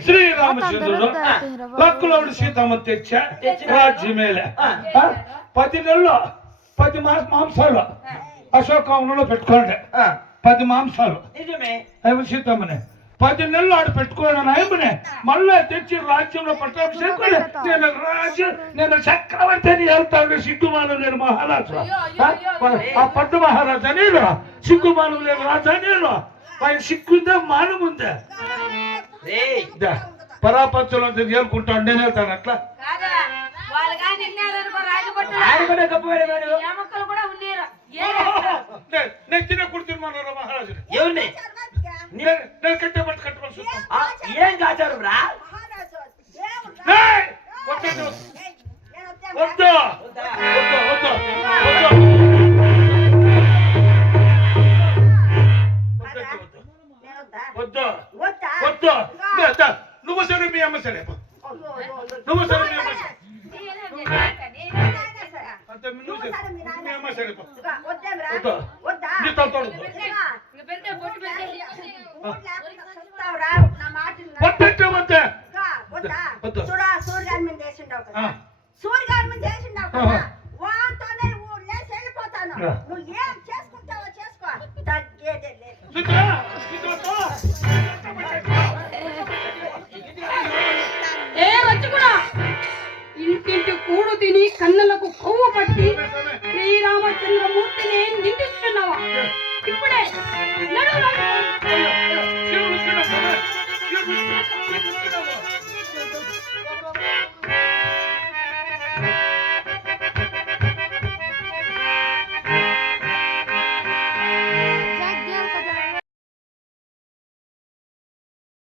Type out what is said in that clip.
శ్రీరామచంద్రుడు లక్కులోడు సీతమ్మ తెచ్చా. రాజ్యమేలే. పది నెలలు పది మాస మాంసాలు అశోకంలో పెట్టుకోండి. పది మాంసాలు. అవి సీతమ్మని. పది నెలలు ఆడు పెట్టుకోను ఆయమ్మని. మళ్ళా తెచ్చి రాజ్యంలో పట్టాభిషేకం నేను రాజు నేను చక్రవర్తి అని వెళ్తాను సిగ్గుమాను నేను మహారాజు ఆ, ఆ పట్టు మహారాజా నేను. సిగ్గుమాను నేను రాజా నేను. పైన సిగ్గుందా మానముందా పరాపంచంలో చేరుకుంటాను నేను వెళ్తాను అట్లా? కాదా? వాళ్ళు కానీ విన్నారనుకో రాజభట్లు ఆయన కూడా గొప్పవాడే వాడు. ఎమక్కలు కూడా ఉన్నారు. ఏ చేస్తారు? నే- నేను తినే కుడుతున్నాను మహారాజుని. ఎవరిని? నేను కట్టే పట్టు ఏం కాచారు వద్దు, వద్దు. వద్దు, వద్దు. వద్దు? వద్దు. నువ్వు సరే మీ అమ్మ సరే నువ్వు సరే మీ అమ్మ అంతే నువ్వు సరే. మీ అమ్మ సరే. వద్దు నీ పెడితే బొట్టు పెట్టేసి వద్దంటే వద్దే? వద్దు. సూర్యగారి మీద వేసిండావు ఆ. కదా సూర్యగారి మీద వేసిండావు ఆ. కదా వాంతోనే ఊళ్ళేసి వెళ్ళిపోతాను. మూడు తిని కన్నులకు కొవ్వు పట్టి శ్రీరామచంద్రమూర్తిని నిందిస్తున్నావా ఇప్పుడే నడు